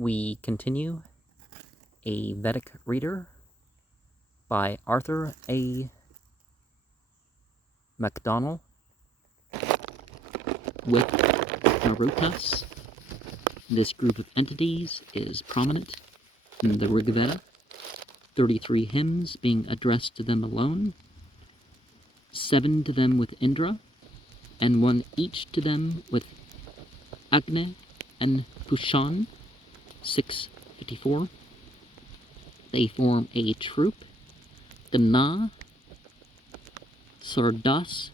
we continue a Vedic reader by Arthur A. Macdonell with Maruts. This group of entities is prominent in the Rig Veda, 33 hymns being addressed to them alone, 7 to them with Indra, and 1 each to them with Agni and Pushan, 654. They form a troop, the Na, Sardas,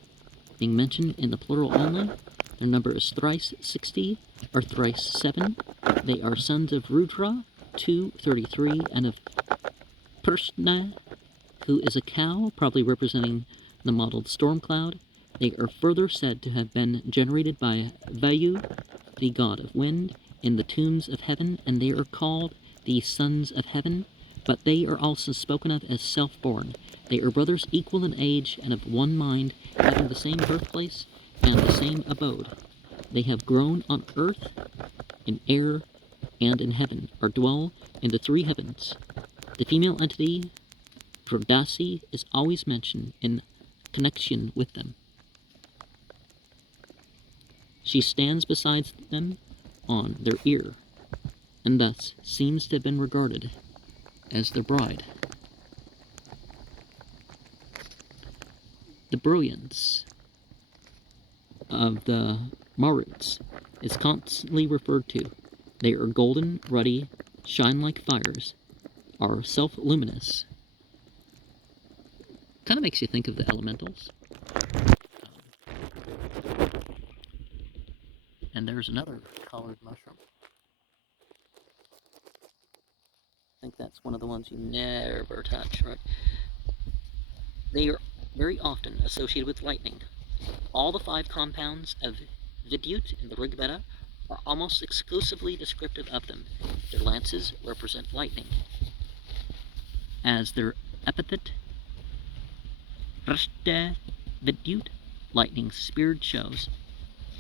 being mentioned in the plural only. Their number is thrice 60, or thrice 7. They are sons of Rudra, 233, and of Prishna, who is a cow, probably representing the mottled storm cloud. They are further said to have been generated by Vayu, the god of wind, in the tombs of heaven, and they are called the sons of heaven, but they are also spoken of as self-born. They are brothers equal in age and of one mind, having the same birthplace and the same abode. They have grown on earth, in air, and in heaven, or dwell in the 3 heavens. The female entity, Prodasi, is always mentioned in connection with them. She stands beside them on their ear, and thus seems to have been regarded as their bride. The brilliance of the Maruts is constantly referred to. They are golden, ruddy, shine like fires, are self-luminous. Kind of makes you think of the elementals. And there's another colored mushroom. I think that's one of the ones you never touch, right? They are very often associated with lightning. All the 5 compounds of Vidyut in the Rig Veda are almost exclusively descriptive of them. Their lances represent lightning. As their epithet, Rashta Vidyut, lightning speared, shows.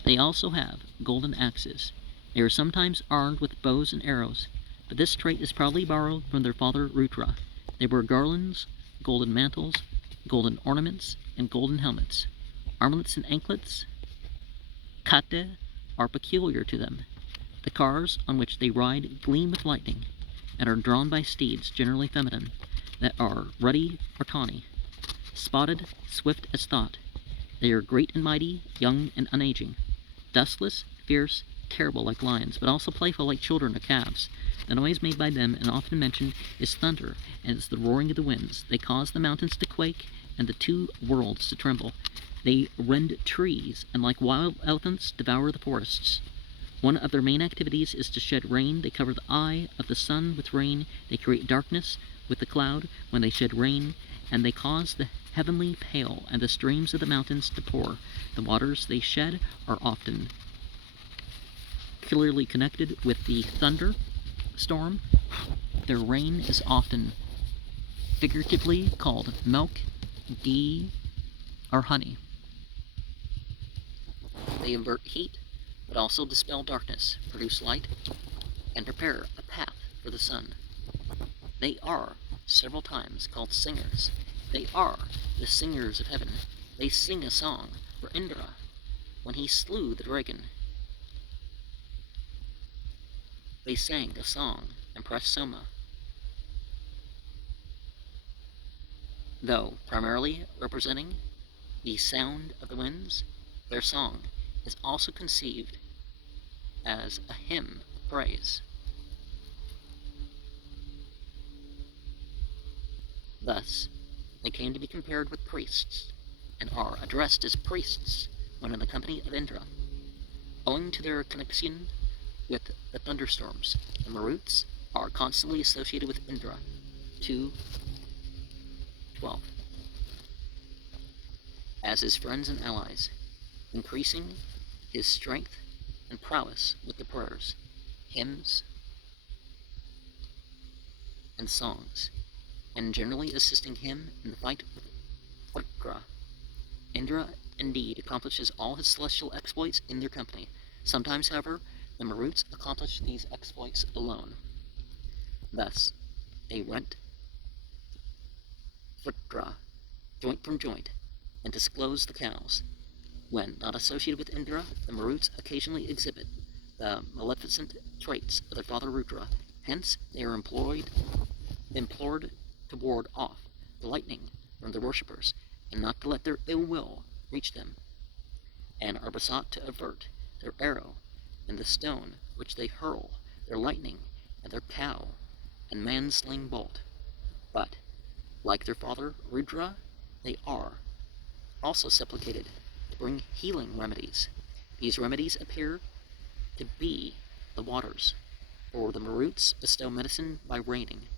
They also have golden axes. They are sometimes armed with bows and arrows, but this trait is probably borrowed from their father Rudra. They wear garlands, golden mantles, golden ornaments, and golden helmets. Armlets and anklets, kate, are peculiar to them. The cars on which they ride gleam with lightning, and are drawn by steeds, generally feminine, that are ruddy or tawny, spotted, swift as thought. They are great and mighty, young and unaging, dustless, fierce, terrible like lions, but also playful like children or calves. The noise made by them, and often mentioned, is thunder, and is the roaring of the winds. They cause the mountains to quake, and the 2 worlds to tremble. They rend trees, and like wild elephants devour the forests. One of their main activities is to shed rain. They cover the eye of the sun with rain. They create darkness with the cloud when they shed rain, and they cause the heavenly pale and the streams of the mountains to pour. The waters they shed are often clearly connected with the thunder storm. Their rain is often figuratively called milk, ghee, or honey. They avert heat, but also dispel darkness, produce light, and prepare a path for the sun. They are several times called singers. They are the singers of heaven. They sing a song for Indra when he slew the dragon. They sang a song and pressed Soma. Though primarily representing the sound of the winds, their song is also conceived as a hymn of praise. Thus, they came to be compared with priests, and are addressed as priests when in the company of Indra. Owing to their connection with the thunderstorms, the Maruts are constantly associated with Indra, 2:12, as his friends and allies, increasing his strength and prowess with the prayers, hymns, and songs, and generally assisting him in the fight with Vikra. Indra indeed accomplishes all his celestial exploits in their company. Sometimes, however, The Maruts accomplished these exploits alone. Thus, they rent Vritra joint from joint and disclose the cows. When not associated with Indra, the Maruts occasionally exhibit the maleficent traits of their father Rudra. Hence, they are implored to ward off the lightning from their worshippers and not to let their ill will reach them, and are besought to avert their arrow and the stone which they hurl, their lightning and their cow and man-slaying bolt. But, like their father Rudra, they are also supplicated to bring healing remedies. These remedies appear to be the waters, for the Maruts bestow medicine by raining.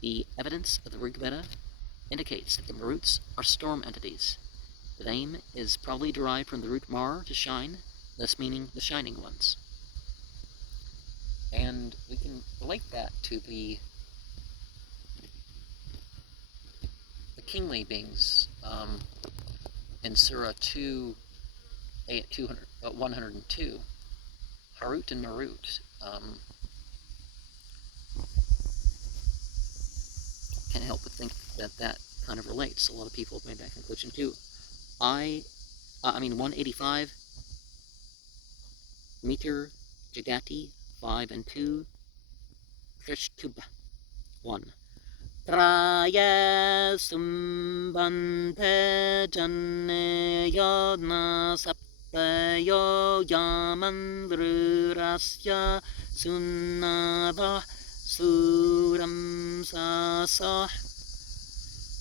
The evidence of the Rig Veda indicates that the Maruts are storm entities. The name is probably derived from the root mar, to shine, thus meaning the shining ones. And we can relate that to the kingly beings in Surah 102, Harut and Marut. Can't help but think that kind of relates. A lot of people have made that conclusion too. 185, Meter Jagati 5 and 2, Krishtub 1. Traya sumbante janne yodna saptayo yamandrurasya sunnava suram sasah.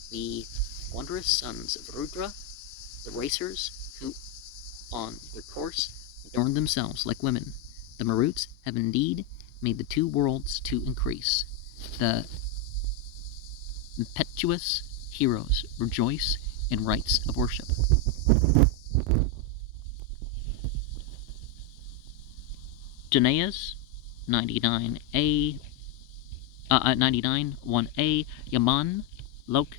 The wondrous sons of Rudra, the racers who, on their course, adorn themselves like women. The Maruts have indeed made the two worlds to increase. The impetuous heroes rejoice in rites of worship. Janaeus 99A 99 1A, Yaman Lok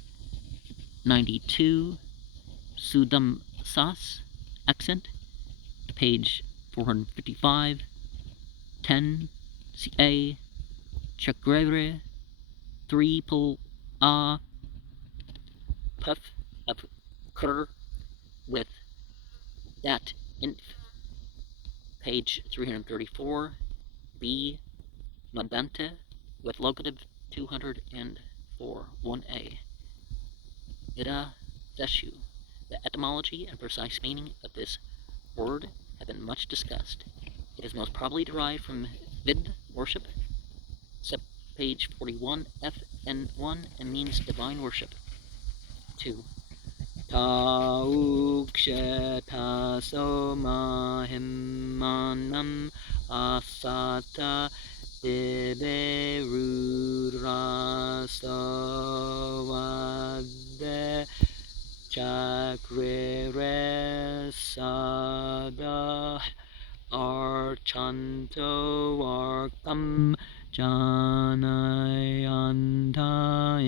92, Sudamsas accent, page 455, 10 CA, Chakrere 3 pull A, puff of Kur with that inf, page 334, B Madante with locative 204, 1A. Vida Veshu. The etymology and precise meaning of this word have been much discussed. It is most probably derived from Vid worship, page 41, FN1, and means divine worship. 2. Tauksha soma himmanam asata deve rudrasavade chakrere sada archanto arkam janayanta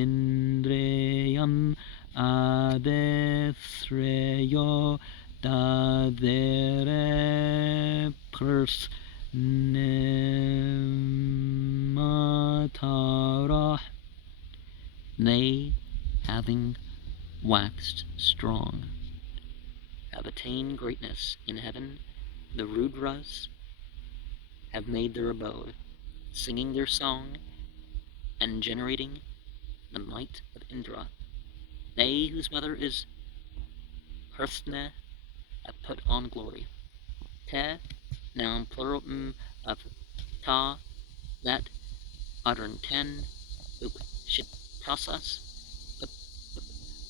indriyam adesreyo dadere pers nematara. They, having waxed strong, have attained greatness in heaven. The Rudras have made their abode, singing their song and generating the might of Indra. They whose mother is Hersne have put on glory. Te, noun plural of ta, that, 110, ukshtasas,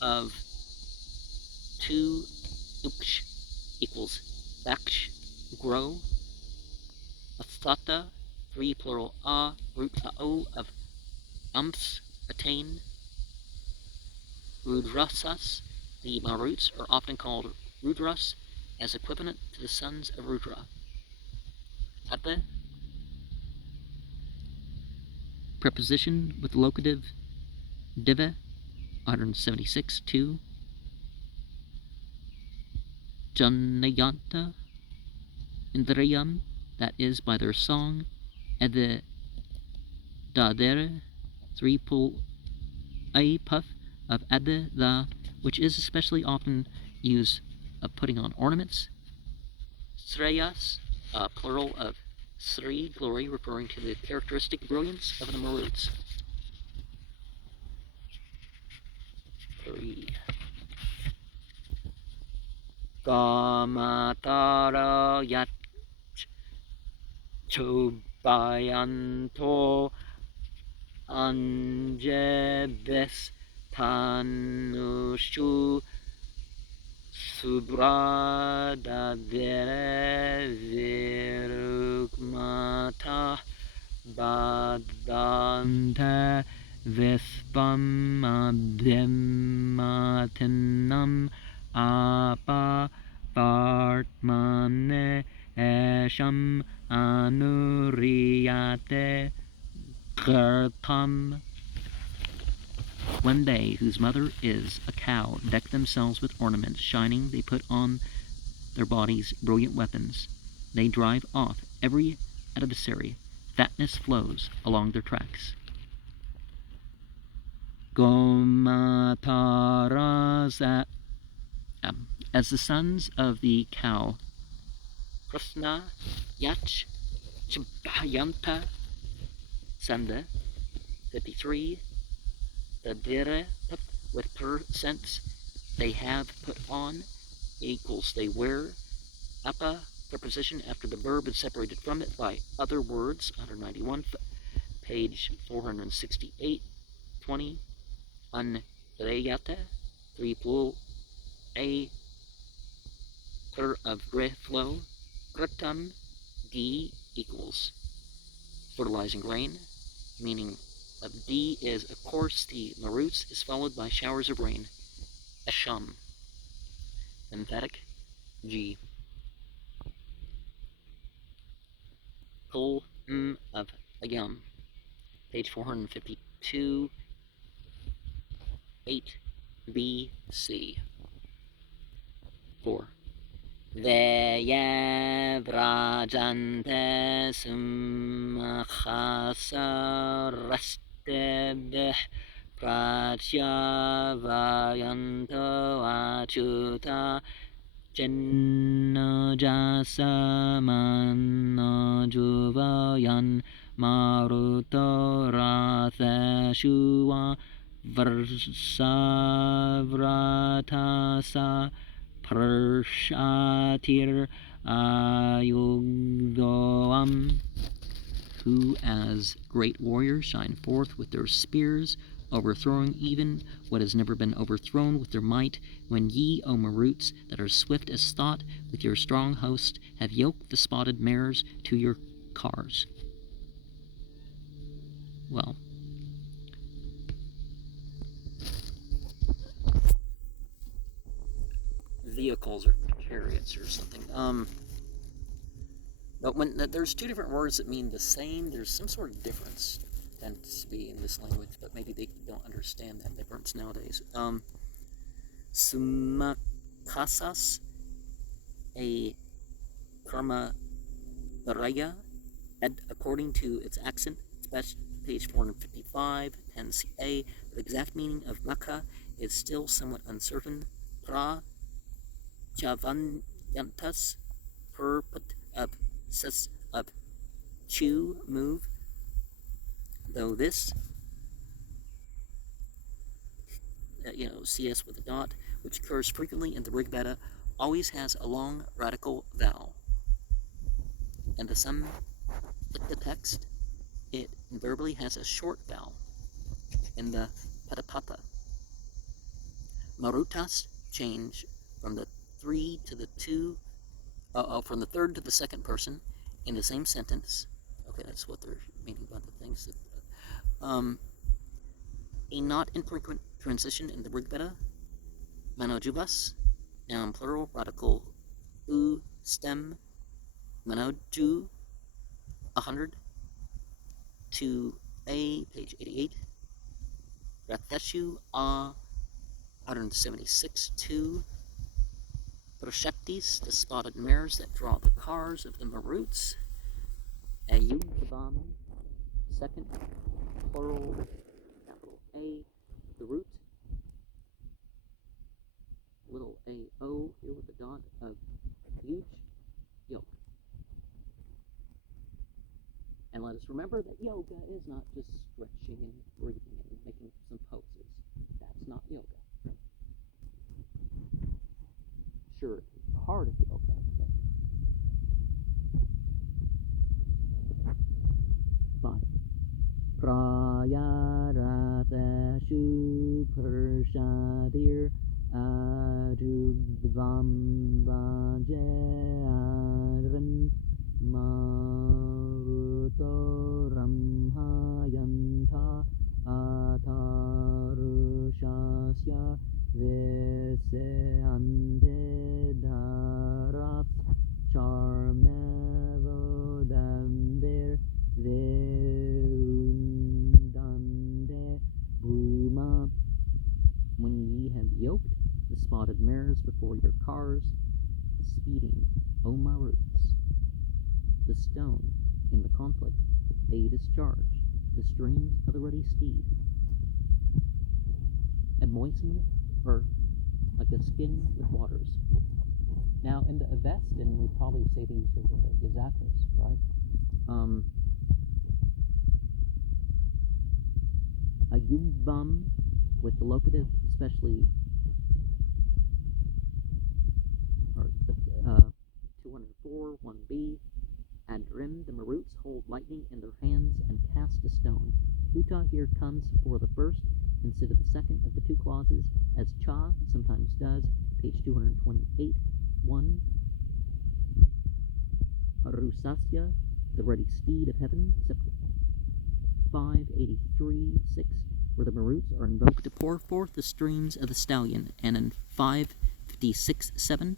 of 2, uksh equals baksh, grow. Athata, 3 plural a, root o of umps, attain. Rudrasas, the Maruts are often called Rudras as equivalent to the sons of Rudra. Tape, preposition with locative diva, 176, 2. Janayanta, Indriyam, that is by their song, Ede Dadere, 3 pull a puff of Ede Da, which is especially often used of putting on ornaments. Sreyas, plural of Sri, glory, referring to the characteristic brilliance of the Maruts. 3. Gamatara Yat Chobayanto Anjebes Tanushu Subradadere Virukmata Badante Vispam Abhimatinam Apa Vartmane Esham Anuriyate Kirtam. When they, whose mother is a cow, deck themselves with ornaments shining, they put on their bodies brilliant weapons. They drive off every adversary. Fatness flows along their tracks. Gomatara, as the sons of the cow, Krishna, Yach, Chibhayanta, Sanda, 53, the dire with percents they have put on equals they wear. Appa, preposition after the verb is separated from it by other words, 191, page 468, 20, Anreyate, 3 pull a per of gre flow, Kritam, D equals fertilizing rain, meaning of D is, of course, the Maruts is followed by showers of rain. Asham. Emphatic G. Pull of Ayam. Page 452, 8B, C. 4. Veya vrajante sumachasarastebeh pratyavayanto achuta Jennajasamajuvayan maruto ratheshua versavratasa pershatir ayugdoam, who as great warriors shine forth with their spears, overthrowing even what has never been overthrown with their might. When ye, O Maruts, that are swift as thought, with your strong host, have yoked the spotted mares to your cars. Well, vehicles or chariots or something. But when there's 2 different words that mean the same, there's some sort of difference tends to be in this language, but maybe they don't understand that difference nowadays. Sumakasas, a karma raya, according to its accent, page 455, 10CA, the exact meaning of Maka is still somewhat uncertain. Pra Chavanyantas, per put up, sets up, chew, move, though this, CS with a dot, which occurs frequently in the Rig Veda, always has a long radical vowel. And the sum the text, it invariably has a short vowel in the Padapata. Marutas change from the 3 to the 2, from the third to the second person in the same sentence. Okay, that's what they're meaning by the things that, a not infrequent transition in the Rig Veda. Manojubas, noun plural, radical u, stem, manoju, 100, to a, page 88. Ratheshu, 176, 2. Prashaktis, the spotted mares that draw the cars of the Maruts. Yudvam, second plural, capital A, the root, little a-o here with a dot of huge yoke. And let us remember that yoga is not just stretching and breathing and making some poses. That's not yoga. Sure, it's part of yoga, but fine. Prayarateshu pershadir adugvam vajaran maruto ramhayanta atarushasya veseande dharas charmevodamder veundande bhuma. When ye have yoked the spotted mares before your cars, speeding, O Maruts, the stone in the conflict they discharge, the streams of the ruddy steed, and moisten the earth like a skin with waters. Now, in the Avestan, we probably say these are the Yazakas, right? A yubvam with the locative, especially, or 204, 1b, and Rim, the Maruts hold lightning in their hands and cast a stone. Uta here comes for the first instead of the second of the two clauses, as cha sometimes does, page 228, 1. Arusasya, the ruddy steed of heaven, 583, 6, where the Maruts are invoked to pour forth the streams of the stallion, and in 556, 7.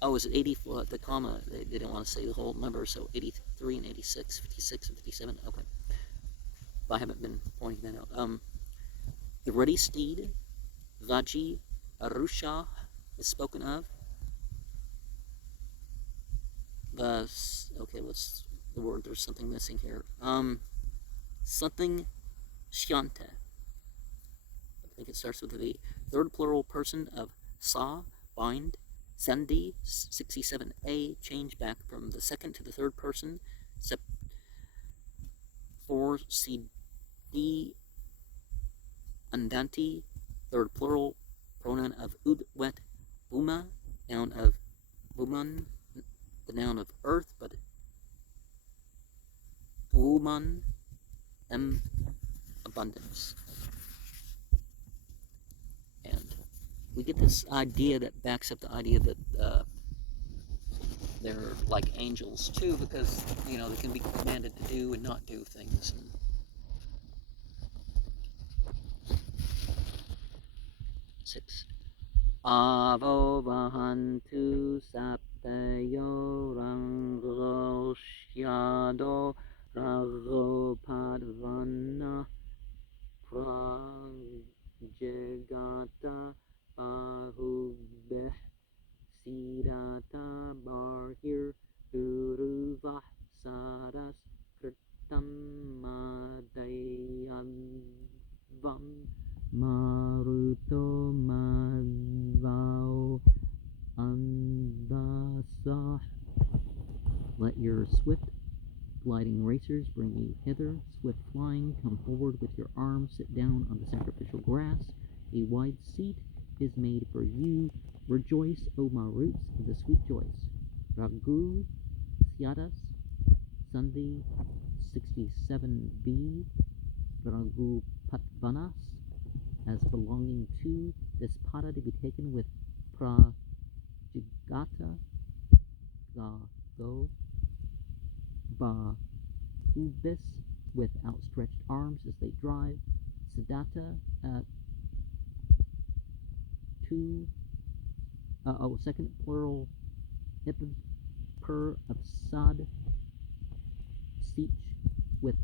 Oh, is it 80, the comma, they didn't want to say the whole number, so 83 and 86, 56 and 57, okay. I haven't been pointing that out. The ruddy steed, Vaji Arusha, is spoken of. Okay, what's the word? There's something missing here. Something Shyanta. I think it starts with a V. Third plural person of Sa, bind. Sandhi, 67a, change back from the second to the third person. 4cd, Andanti, third plural, pronoun of Udwet, Buma, noun of Buman, the noun of earth, but Buman, abundance. And we get this idea that backs up the idea that they're like angels too, because they can be commanded to do and not do things. And 6. Avo vahantu saptayo rangoshyado ragopadvana prajagata ahubeh sirata barhir uruvah saras kritam madayadvam maruto madvao andasah. Let your swift gliding racers bring you hither, swift flying, come forward with your arms, sit down on the sacrificial grass. A wide seat is made for you. Rejoice, O Maruts, in the sweet joys. Ragu Syadas, Sandhi 67b, Ragu Patvanas, as belonging to this pada to be taken with Prajigata, Gago, Bahubis, with outstretched arms as they drive, Siddhata, second plural, per of sad, seach, with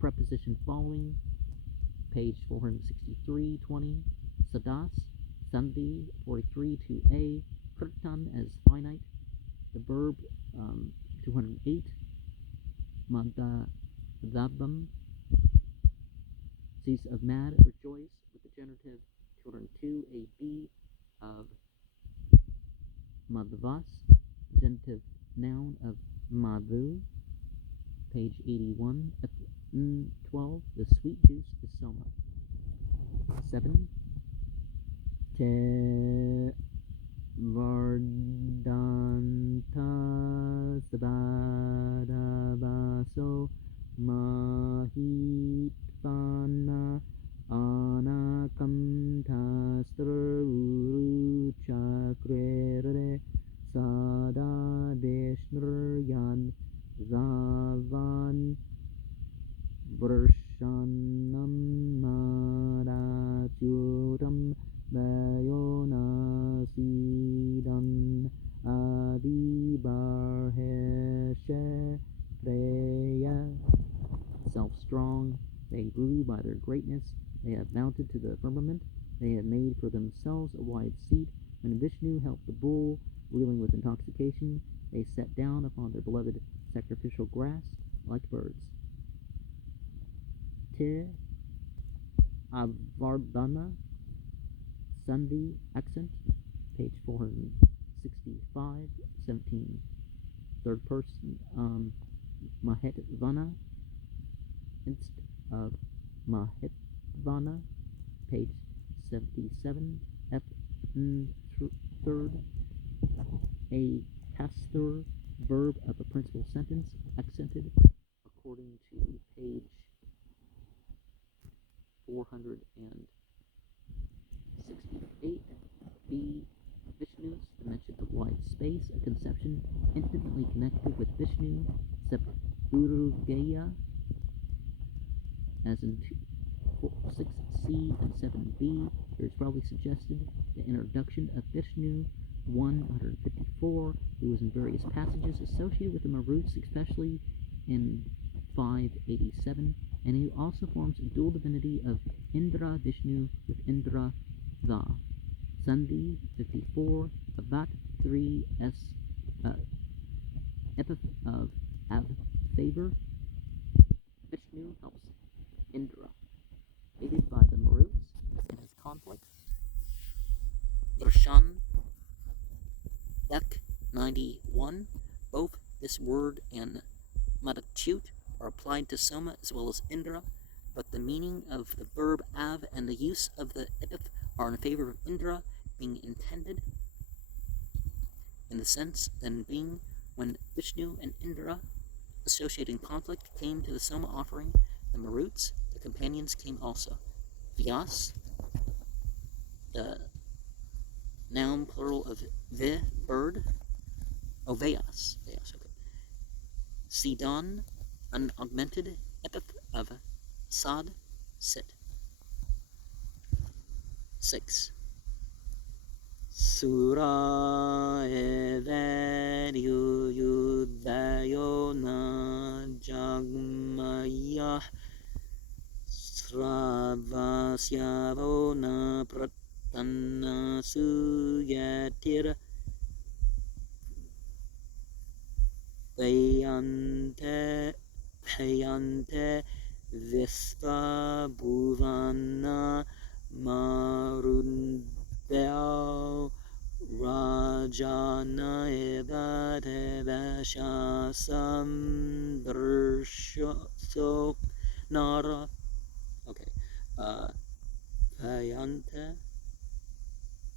preposition following, page 463, 20, Sadas, Sandhi 43, 2a, Kirtan as finite, the verb 204, 208, Magdabam, cease of mad, rejoice, with the genitive 202, a B of Madhvas, genitive noun of Madhu, page 81, 12, the sweet juice is soma. 7, Te Vardanta Sabadabaso Mahitpana Anakamtastra Chakrere Sada Deshnuryan Zavan Varshanam Marachuram Bayonasidan Adibarheshe Preya. Self-strong, they grew by their greatness, they have mounted to the firmament, they have made for themselves a wide seat. When Vishnu helped the bull, reeling with intoxication, they sat down upon their beloved sacrificial grass like birds. Te Avardhana, Sandhi accent, page 465, 17, third person, Mahetvana, inst of Mahetvana, page 77, F third, a pastor verb of a principal sentence, accented, according to page 468, B. Vishnu's dimension of wide space, a conception intimately connected with Vishnu, except Urugaya, as in 6C and 7B. There is probably suggested the introduction of Vishnu 154, who was in various passages associated with the Maruts, especially in 587, and he also forms a dual divinity of Indra Vishnu with Indra Tha. Sandhi 54, Avat 3S, epithet of Av, favor. Vishnu helps Indra, aided by the Maruts in his conflicts. Darshan, Dek 91, both this word and Madachut are applied to Soma as well as Indra, but the meaning of the verb Av and the use of the epithet are in favor of Indra being intended, in the sense then being when Vishnu and Indra, associated in conflict, came to the Soma offering, the Maruts, the companions, came also. Vyas, the noun plural of the bird, Vyas, okay. Sidon, an augmented epithet of Sad, sit. 6. Sura evenyu yudayona jagmaya sravasyavona pratanna suyatir Payante Visva Bhuvana Marundao Rajana Evadevashasam Darsho Nara. Okay. Payante.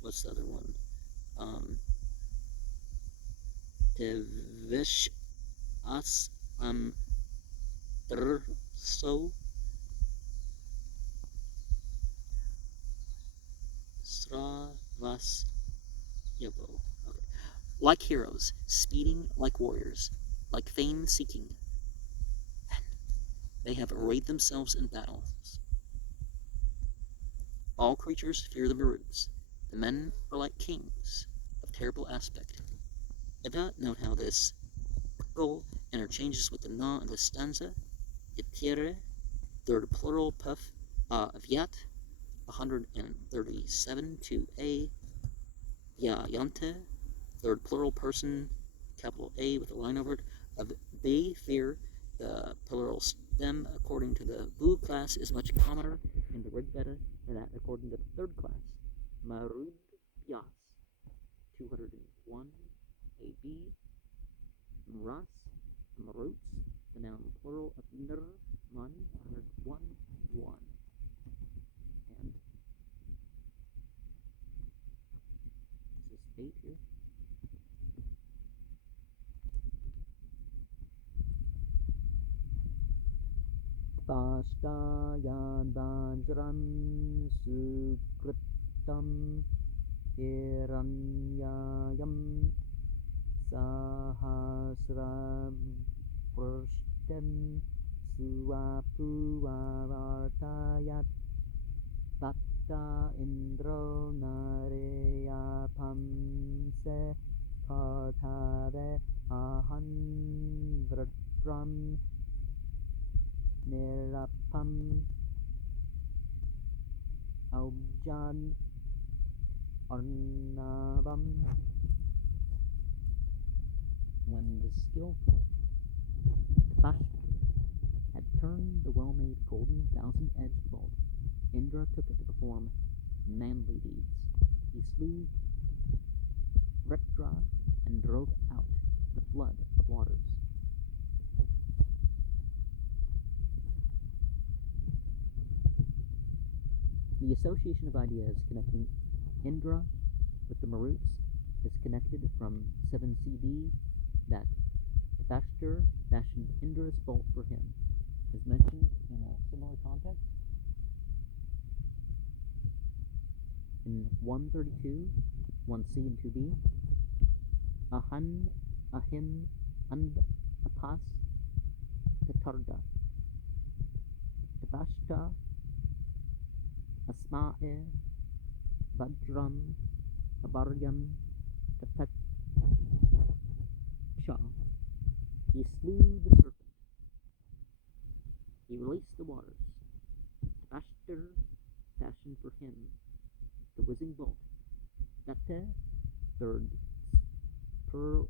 What's the other one? Devish As Drso Sravas Yavo. Okay. Like heroes, speeding like warriors, like fame seeking, they have arrayed themselves in battles. All creatures fear the Maruts. The men are like kings, of terrible aspect. Note how this goal interchanges with the na in the stanza. Yetire, third plural puff of yat, 137 to A. Yayante, third plural person, capital A with a line over it, of They fear the plural stem according to the blue class is much commoner in the Rig Veda than that according to the third class. Marudyas, 201 AB. Maras, Maruts, the noun plural of Nr, Man, 101, 1. And this is 8 here. Pashtayan Banjram Sukritam Hiranyayam Sahasram Prashtam Suapuvartayat Tatta Indro Nareyapamse Partave Ahandradram Nirapam Aubjan Arnavam. When the skillful Tafashta had turned the well-made golden thousand-edged bolt, Indra took it to perform manly deeds. He slew Vredra and drove out the flood of waters. The association of ideas connecting Indra with the Maruts is connected from 7 CD that Tafashta fashioned Indra's bolt for him, as mentioned in a similar context. In 132, 1C and 2B, Ahan, Ahim, and Apas, Tatarda, Tafashta, Asma'e, Vajram, Abaryam, Tapaksha. He slew the serpent. He released the waters. Tafashta fashioned for him the whizzing bolt. Date, third, per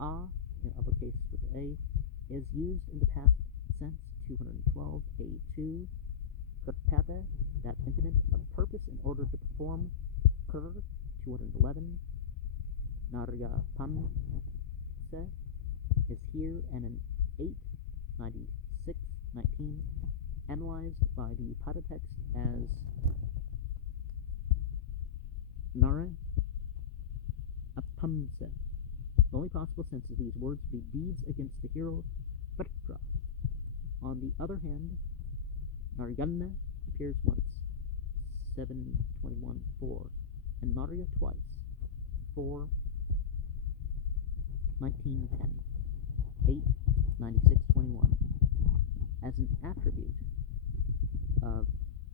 a, in uppercase with a, is used in the past sense 212 A2. Kartava, that infinite of purpose in order to perform. Kur, 211. Narya Pamse is here and in 896-19, analyzed by the Pada text as Nara Apamse. The only possible sense of these words would be deeds against the hero Vredra. On the other hand, Narayana appears once, 7:21:4, and Narya twice, 4:19:10, 8:96:21, as an attribute of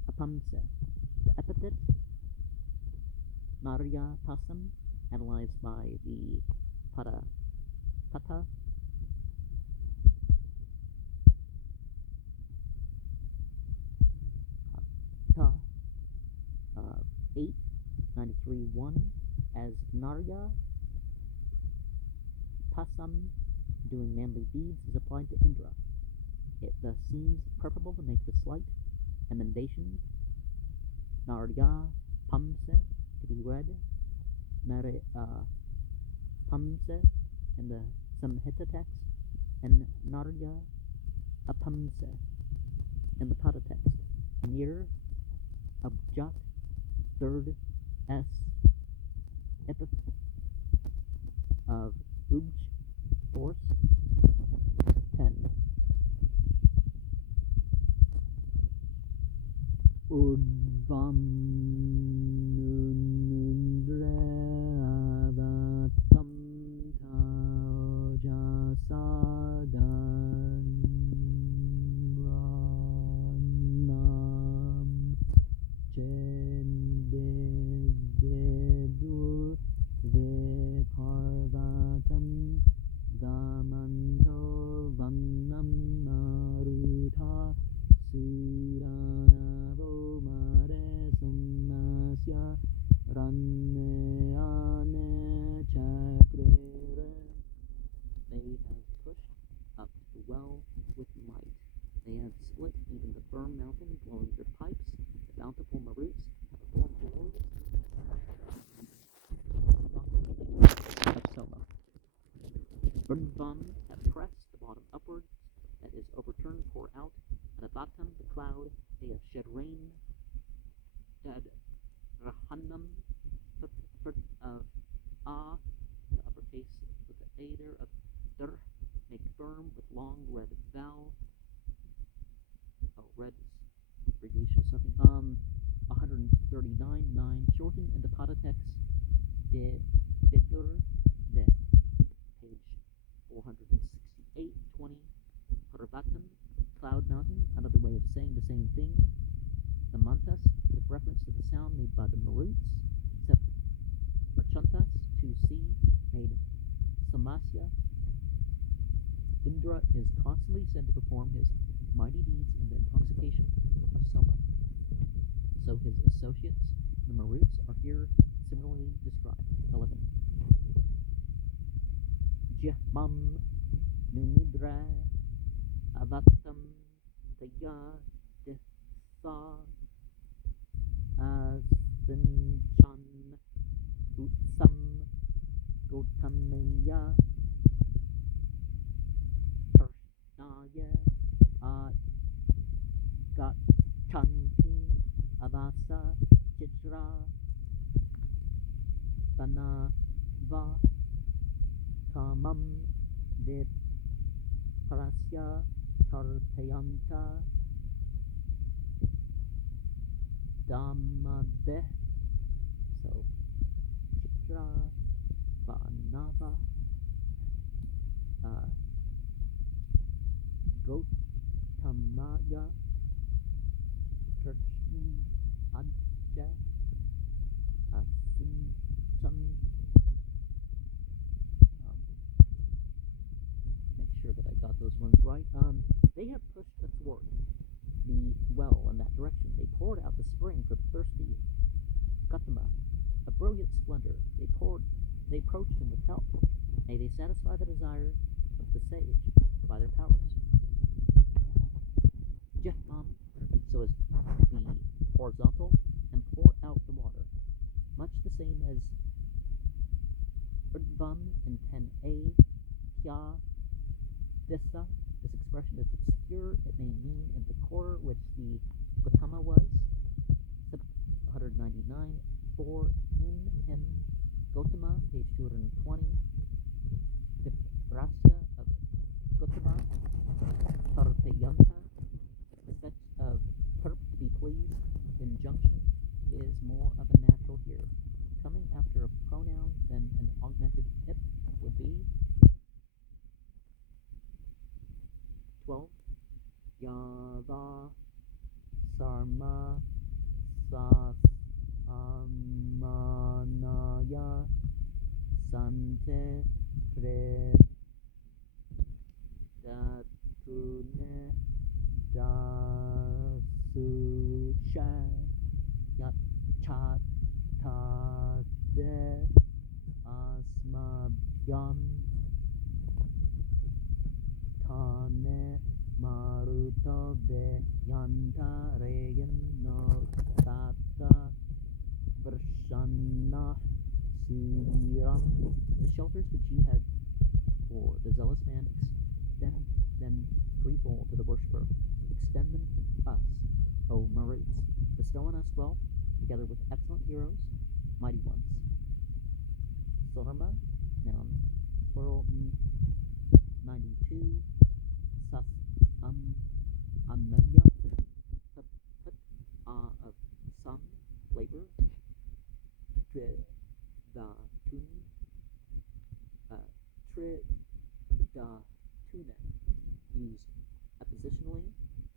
Apamse. The epithet Narya Pasam, analyzed by the Pata 8:93:1, as Narya Pasam, doing manly deeds, is applied to Indra. It thus seems preferable to make the slight emendation Narya Pamse to be read Narya Pamse in the Samhita text and Narya Apamse in the Pada text, near Abjat, third S, epithet of Ubj, force, 10. Urdvam nundravatam tajasadan ranam Chendedur Veparvatam Damanto Vannam Maruta Suranavo Mare Summasya Ranneane Chakrere. They have well with might. They have split even the firm mountain, blowing their pipes. The bountiful Maruts have formed wars of Soma. Burnvam have pressed the bottom upwards, that is overturned, pour out. At the bottom, the cloud, they have shed rain. Dad Rahannam of the uppercase with the aider of Dur, make firm with long red vowel. Oh, red is abbreviation of something. 139.9, shortened in the Patatex de Bitur de, page 468.20. Parvatan, cloud mountain, another way of saying the same thing. The mantas, with reference to the sound made by the Maruts, except Archantas, to see, made Samasya. Indra is constantly said to perform his mighty deeds in the intoxication of Soma. So his associates, the Maruts, are here similarly described. 11. Jahmam Nunudra Avatam Taya Desa Asanchan Utsam Gotamaya Parshnaya Gachantin Avasa Chitra Banava Kamam Vit Parasya Karpayanta Dhammadeh. So Chitra Banava Gotamaya Kirchni Adja Asinchan. Make sure that I got those ones right. They have pushed athwart the well in that direction. They poured out the spring for the thirsty. Gautama, a brilliant splendor. They approached him with help. May they satisfy the desire of the sage by their powers. Jehmam, so as to be horizontal, and pour out the water, much the same as Urdvam in 10a. Kya Desa. This expression is obscure. It may mean in the quarter which the Gautama was. 199. For in him, Gautama, page 220. The Rasya of Gautama, Tarpayanta, the set of perp to be pleased, injunction is more of a natural here. Coming after a pronoun than an augmented ip would be. 12. Yava Sarma Sas Amanaya Sante Tre Datune Dasusha Yachatade Asmabhyam Tane Maruta Ve Yanta Reyan No Tata Vershanna Sudiram. The shelters which you have for the zealous man, extend them threefold to the worshipper. Extend them to us, O Maruts. Bestow on us wealth, together with excellent heroes, mighty ones. Sorama, noun, plural, 92. Sas, amenya, put, of some, labor. Tre, da, tun, tre, da, tuna, used appositionally.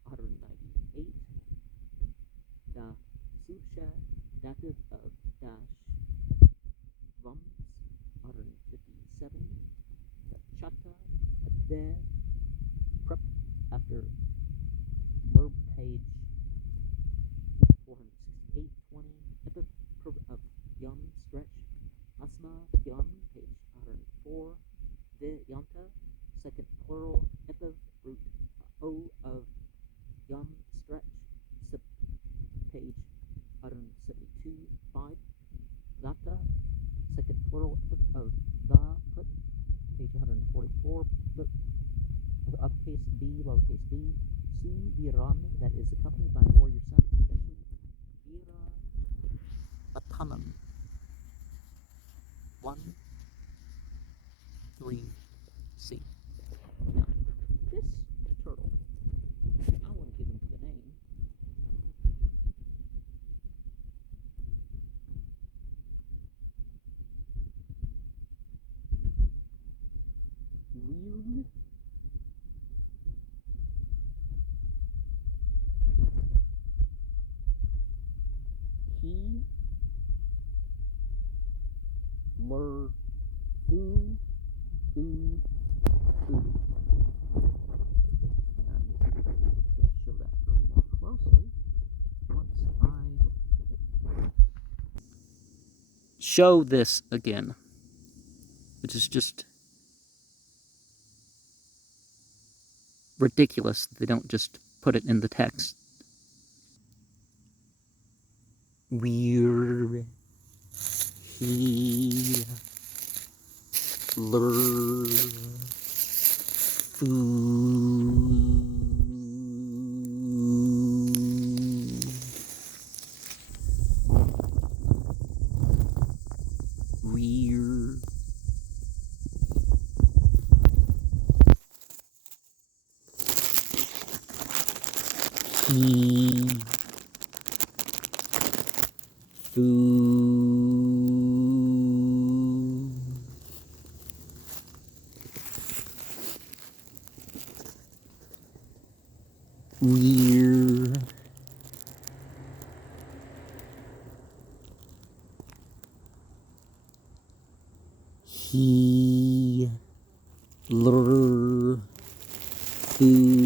198. Da, sucha, dative of dash, vums. 157. Da, chata, de, prep, after verb, page 468.20. Epip of yum, stretch. Asma, yum, page 104. De, yanta, second plural. Epip root O of Yam stretch, page 172, 5. Gata, second plural of the put, page 144, uppercase B, lowercase b. Su Viram, that is accompanied by warrior son, especially Vira Batanam. 1, 3, C. Now, this turtle, I want to give him the name. Weird. He lur foo foo foo. And I'm going to show that turtle more closely once I show this again, which is just ridiculous that they don't just put it in the text. We're he lur foo. Rear. He foo. We're he lur foo.